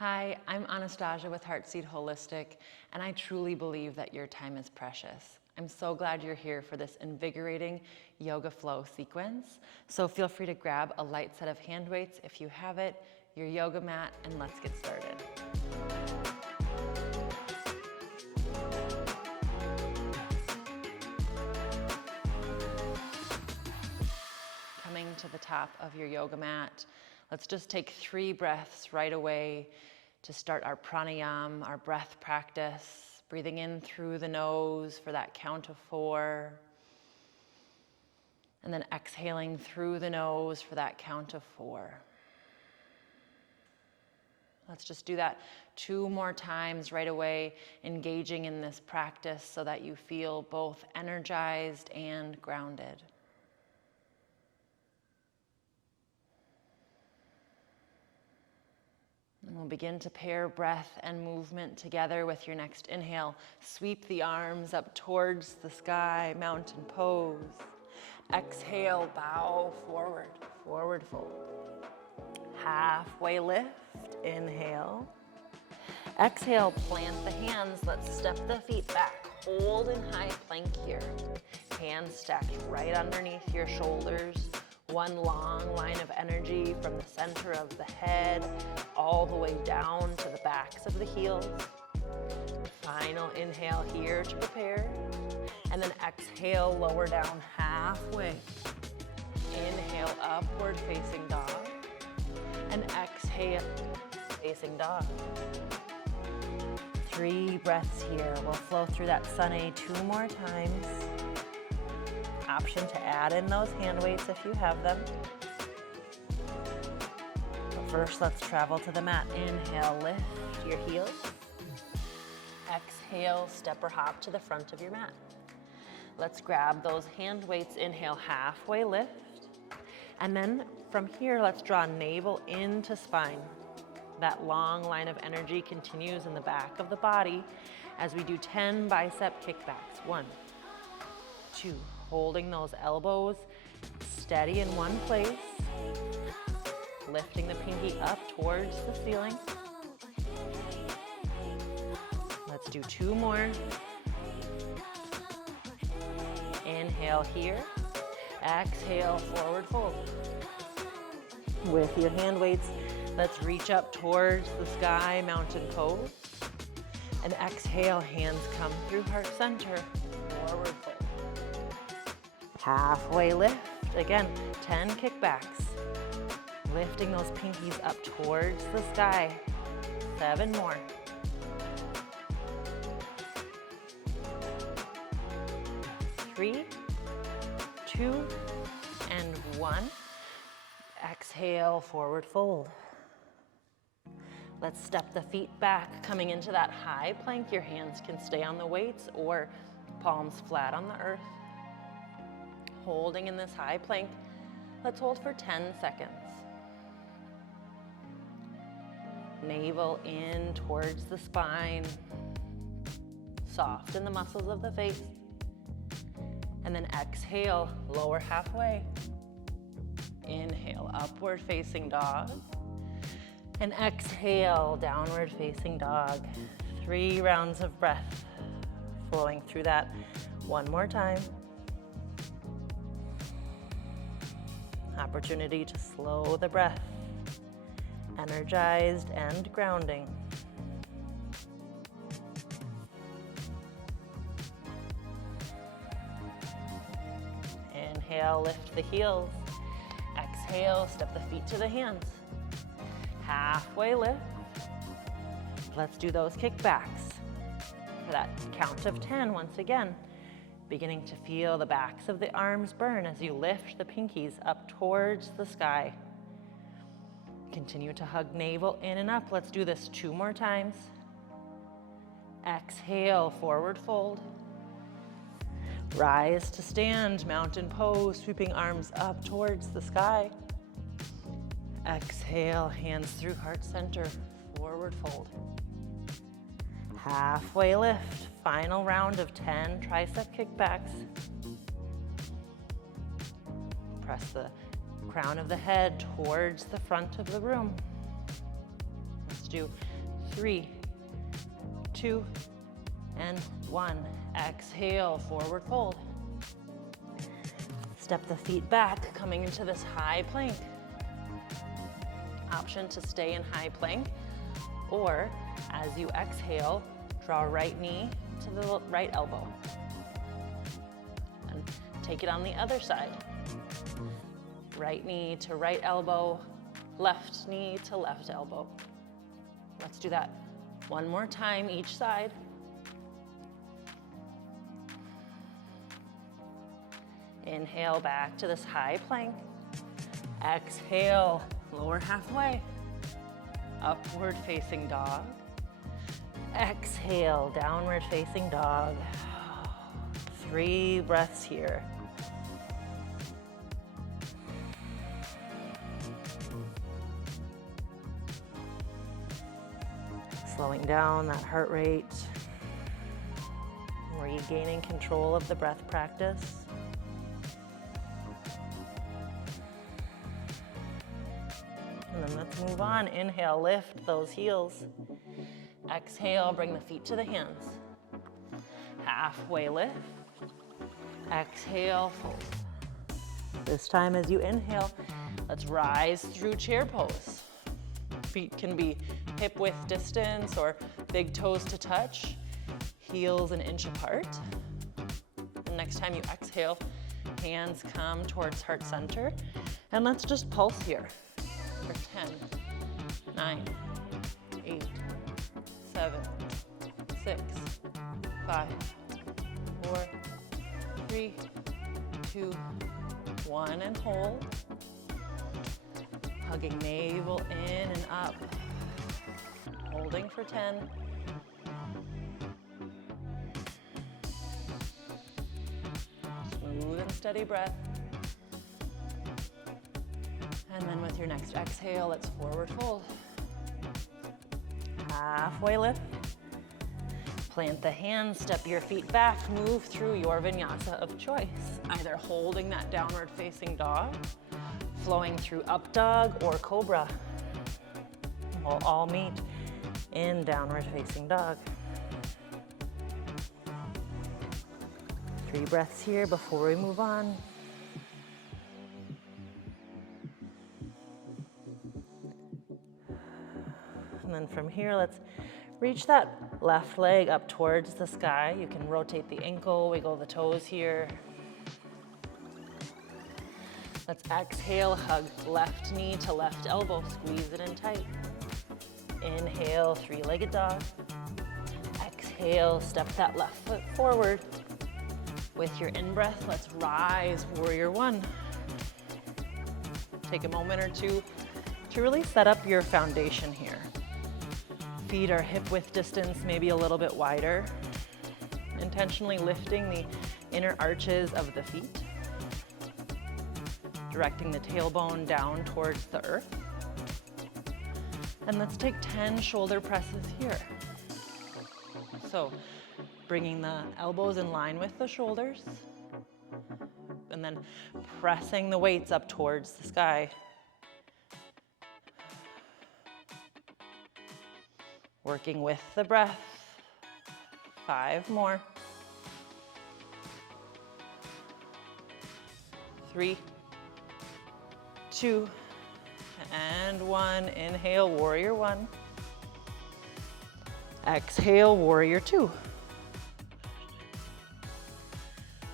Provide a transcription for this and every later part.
Hi, I'm Anastasia with Heartseed Holistic, and I truly believe that your time is precious. I'm so glad you're here for this invigorating yoga flow sequence. So feel free to grab a light set of hand weights if you have it, your yoga mat, and let's get started. Coming to the top of your yoga mat, let's just take 3 breaths right away to start our pranayama, our breath practice. Breathing in through the nose for that count of 4. And then exhaling through the nose for that count of 4. Let's just do that 2 more times right away, engaging in this practice so that you feel both energized and grounded. And we'll begin to pair breath and movement together with your next inhale. Sweep the arms up towards the sky, mountain pose. Exhale, bow forward, forward fold. Halfway lift, inhale. Exhale, plant the hands. Let's step the feet back. Hold in high plank here. Hands stacked right underneath your shoulders. One long line of energy from the center of the head all the way down to the backs of the heels. Final inhale here to prepare. And then exhale, lower down halfway. Inhale, upward facing dog. And exhale, facing dog. 3 breaths here. We'll flow through that sun A 2 more times. Option to add in those hand weights if you have them. But first, let's travel to the mat. Inhale, lift your heels. Exhale, step or hop to the front of your mat. Let's grab those hand weights. Inhale, halfway lift. And then from here, let's draw navel into spine. That long line of energy continues in the back of the body as we do 10 bicep kickbacks. 1, 2, holding those elbows steady in one place. Lifting the pinky up towards the ceiling. Let's do 2 more. Inhale here. Exhale, forward fold. With your hand weights, let's reach up towards the sky, mountain pose. And exhale, hands come through heart center, forward fold. Halfway lift, again, 10 kickbacks. Lifting those pinkies up towards the sky. 7 more. 3, 2, and 1. Exhale, forward fold. Let's step the feet back, coming into that high plank. Your hands can stay on the weights or palms flat on the earth. Holding in this high plank. Let's hold for 10 seconds. Navel in towards the spine. Soften the muscles of the face. And then exhale, lower halfway. Inhale, upward facing dog. And exhale, downward facing dog. 3 rounds of breath. Flowing through that 1 more time. Opportunity to slow the breath. Energized and grounding. Inhale, lift the heels. Exhale, step the feet to the hands. Halfway lift. Let's do those kickbacks. For that count of 10 once again. Beginning to feel the backs of the arms burn as you lift the pinkies up towards the sky. Continue to hug navel in and up. Let's do this 2 more times. Exhale, forward fold. Rise to stand, mountain pose, sweeping arms up towards the sky. Exhale, hands through heart center, forward fold. Halfway lift, final round of 10 tricep kickbacks. Press the crown of the head towards the front of the room. Let's do 3, 2, and 1. Exhale, forward fold. Step the feet back, coming into this high plank. Option to stay in high plank, or as you exhale, draw right knee to the right elbow. And take it on the other side. Right knee to right elbow, left knee to left elbow. Let's do that one more time each side. Inhale back to this high plank. Exhale, lower halfway. Upward facing dog. Exhale, downward facing dog. 3 breaths here. Slowing down that heart rate. Regaining control of the breath practice. And then let's move on. Inhale, lift those heels. Exhale, bring the feet to the hands. Halfway lift. Exhale, fold. This time as you inhale, let's rise through chair pose. Feet can be hip width distance or big toes to touch, heels an inch apart. And next time you exhale, hands come towards heart center. And let's just pulse here for 10, 9, 8, 7, 6, 5, 4, 3, 2, 1, and hold. Hugging navel in and up. Holding for 10. Smooth and steady breath. And then with your next exhale, let's forward fold. Halfway lift. Plant the hands, step your feet back, move through your vinyasa of choice. Either holding that downward facing dog, flowing through up dog or cobra. We'll all meet in downward facing dog. 3 breaths here before we move on. And then from here, let's reach that left leg up towards the sky. You can rotate the ankle, wiggle the toes here. Let's exhale, hug left knee to left elbow, squeeze it in tight. Inhale, 3-legged dog. Exhale, step that left foot forward. With your in-breath, let's rise, warrior 1. Take a moment or two to really set up your foundation here. Feet are hip width distance, maybe a little bit wider. Intentionally lifting the inner arches of the feet. Directing the tailbone down towards the earth. And let's take 10 shoulder presses here. So bringing the elbows in line with the shoulders. And then pressing the weights up towards the sky. Working with the breath. 5 more. 3, 2, and 1. Inhale, warrior 1. Exhale, warrior 2.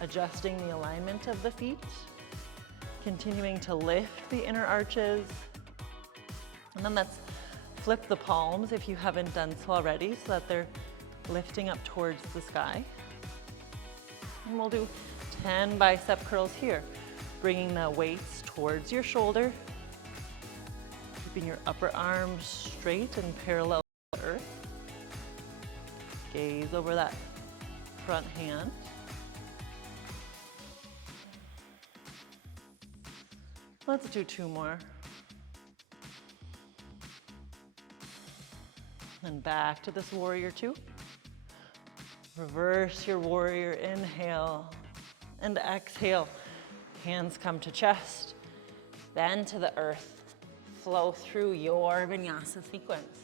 Adjusting the alignment of the feet. Continuing to lift the inner arches. And then let's flip the palms if you haven't done so already, so that they're lifting up towards the sky. And we'll do 10 bicep curls here. Bringing the weights towards your shoulder. Keeping your upper arms straight and parallel to the earth. Gaze over that front hand. Let's do 2 more. And back to this warrior 2. Reverse your warrior, inhale and exhale. Hands come to chest, then to the earth. Flow through your vinyasa sequence.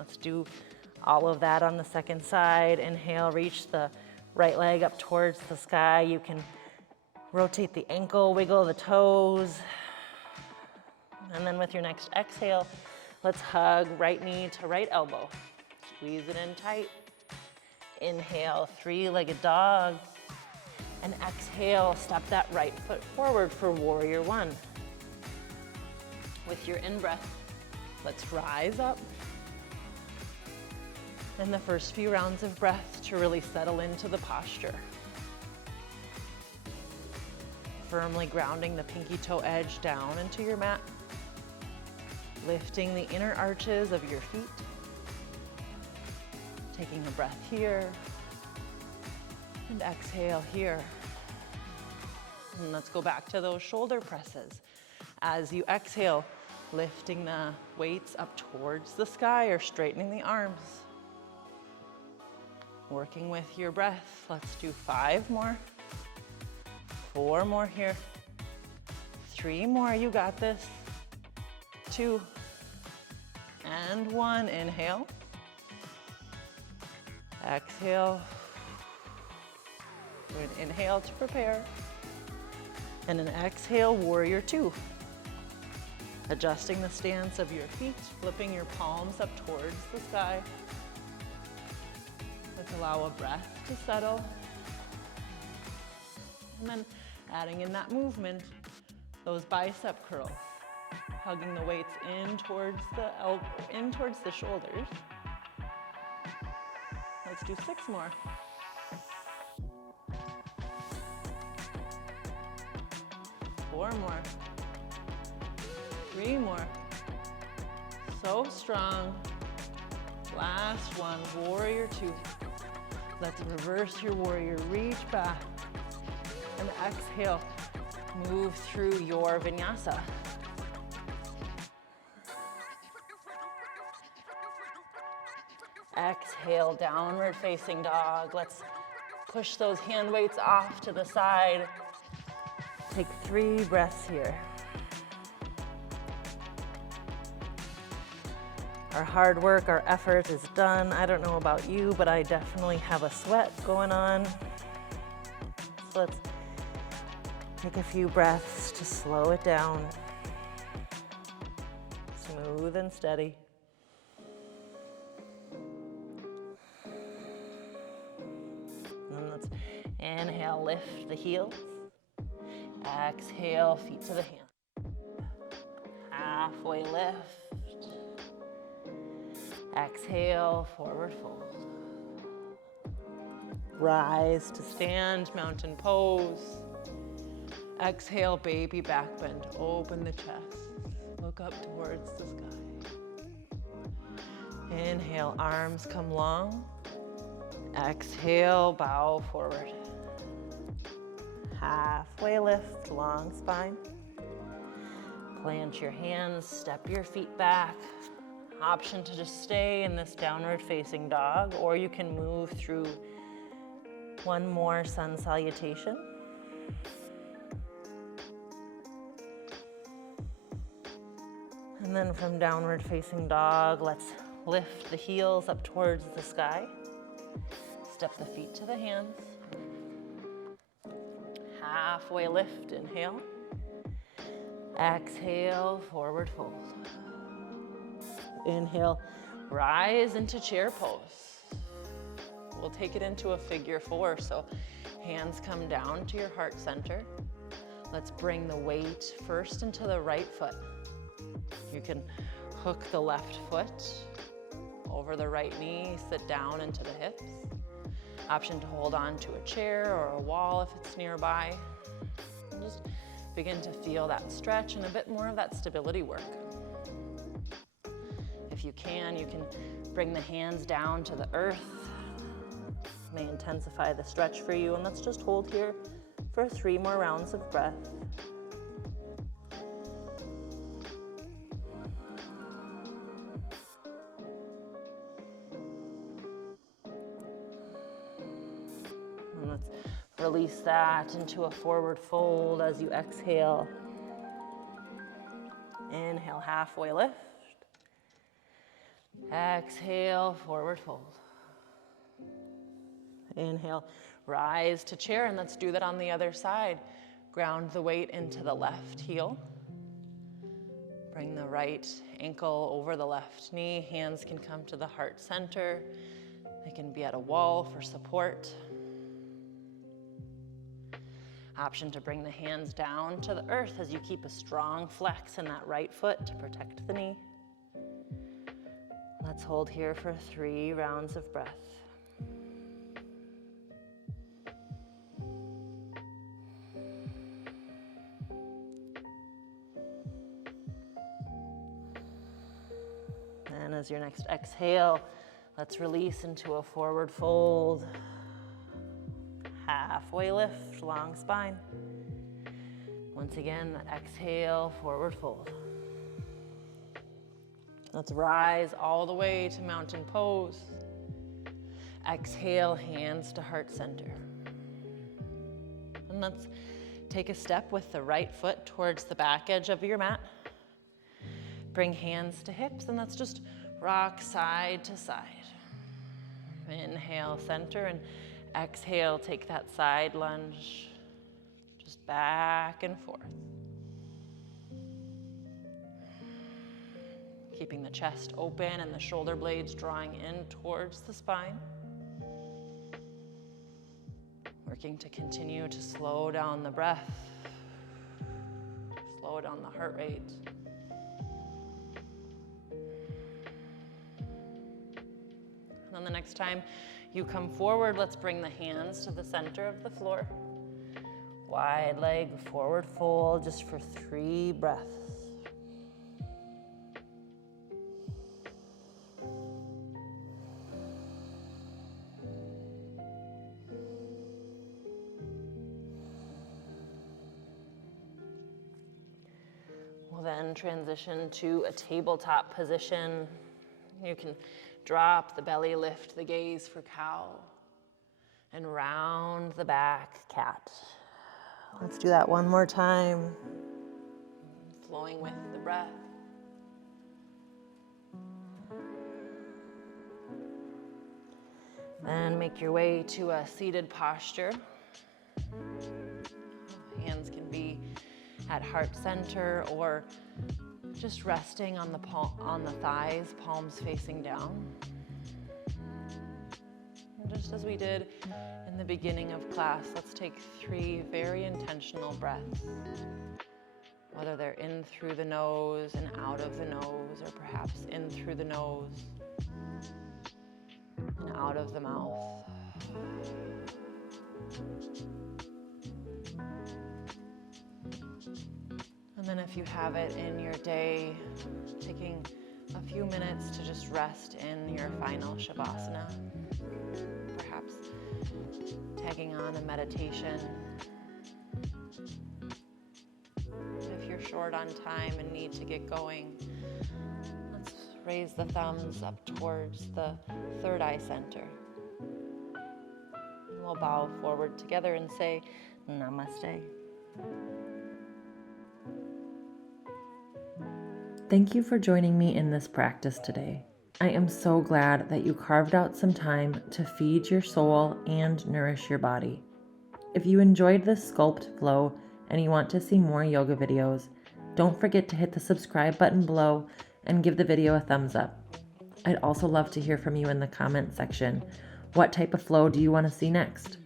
Let's do all of that on the second side. Inhale, reach the right leg up towards the sky. You can rotate the ankle, wiggle the toes. And then with your next exhale, let's hug right knee to right elbow. Squeeze it in tight. Inhale, three-legged dog. And exhale, step that right foot forward for warrior one. With your in-breath, let's rise up. And the first few rounds of breath to really settle into the posture. Firmly grounding the pinky toe edge down into your mat. Lifting the inner arches of your feet. Taking a breath here. And exhale here. And let's go back to those shoulder presses. As you exhale, lifting the weights up towards the sky or straightening the arms. Working with your breath. Let's do 5 more. 4 more here. 3 more, you got this. 2 and 1. Inhale. Exhale. Do an inhale to prepare. And an exhale, warrior two. Adjusting the stance of your feet, flipping your palms up towards the sky. Let's allow a breath to settle. And then adding in that movement, those bicep curls. Hugging the weights in towards the shoulders. Let's do 6 more. 4 more. 3 more. So strong. Last one, warrior two. Let's reverse your warrior, reach back. And exhale, move through your vinyasa. Exhale, downward facing dog. Let's push those hand weights off to the side. Take 3 breaths here. Our hard work, our effort is done. I don't know about you, but I definitely have a sweat going on. So let's take a few breaths to slow it down. Smooth and steady. And let's inhale, lift the heels. Exhale, feet to the hand. Halfway lift. Exhale, forward fold. Rise to stand, mountain pose. Exhale, baby back bend. Open the chest. Look up towards the sky. Inhale, arms come long. Exhale, bow forward. Halfway lift, long spine. Plant your hands, step your feet back. Option to just stay in this downward facing dog, or you can move through one more sun salutation. And then from downward facing dog, let's lift the heels up towards the sky. Step the feet to the hands. Halfway lift, inhale. Exhale, forward fold. Inhale, rise into chair pose. We'll take it into a figure 4, so hands come down to your heart center. Let's bring the weight first into the right foot. You can hook the left foot over the right knee, sit down into the hips. Option to hold on to a chair or a wall if it's nearby. And just begin to feel that stretch and a bit more of that stability work. If you can bring the hands down to the earth. May intensify the stretch for you, and let's just hold here for 3 more rounds of breath. And let's release that into a forward fold as you exhale. Inhale, halfway lift. Exhale, forward fold. Inhale, rise to chair, and let's do that on the other side. Ground the weight into the left heel. Bring the right ankle over the left knee. Hands can come to the heart center. They can be at a wall for support. Option to bring the hands down to the earth as you keep a strong flex in that right foot to protect the knee. Let's hold here for 3 rounds of breath. And as your next exhale, let's release into a forward fold. Halfway lift, long spine. Once again, that exhale, forward fold. Let's rise all the way to mountain pose. Exhale, hands to heart center. And let's take a step with the right foot towards the back edge of your mat. Bring hands to hips, and let's just rock side to side. Inhale, center, and exhale, take that side lunge, just back and forth. Keeping the chest open and the shoulder blades drawing in towards the spine. Working to continue to slow down the breath, slow down the heart rate. And then the next time you come forward, let's bring the hands to the center of the floor. Wide leg, forward fold, just for 3 breaths. We'll then transition to a tabletop position. You can drop the belly, lift the gaze for cow, and round the back, cat. Let's do that one more time. Flowing with the breath. Then make your way to a seated posture. Hands can be at heart center or just resting on the thighs, palms facing down. And just as we did in the beginning of class, let's take 3 very intentional breaths. Whether they're in through the nose and out of the nose, or perhaps in through the nose and out of the mouth. And then if you have it in your day, taking a few minutes to just rest in your final Shavasana. Perhaps tagging on a meditation. If you're short on time and need to get going, let's raise the thumbs up towards the third eye center. And we'll bow forward together and say, Namaste. Thank you for joining me in this practice today. I am so glad that you carved out some time to feed your soul and nourish your body. If you enjoyed this Sculpt Flow and you want to see more yoga videos, don't forget to hit the subscribe button below and give the video a thumbs up. I'd also love to hear from you in the comment section. What type of flow do you want to see next?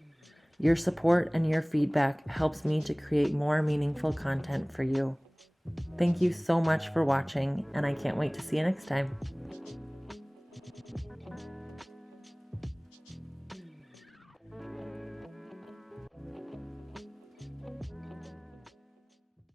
Your support and your feedback helps me to create more meaningful content for you. Thank you so much for watching, and I can't wait to see you next time.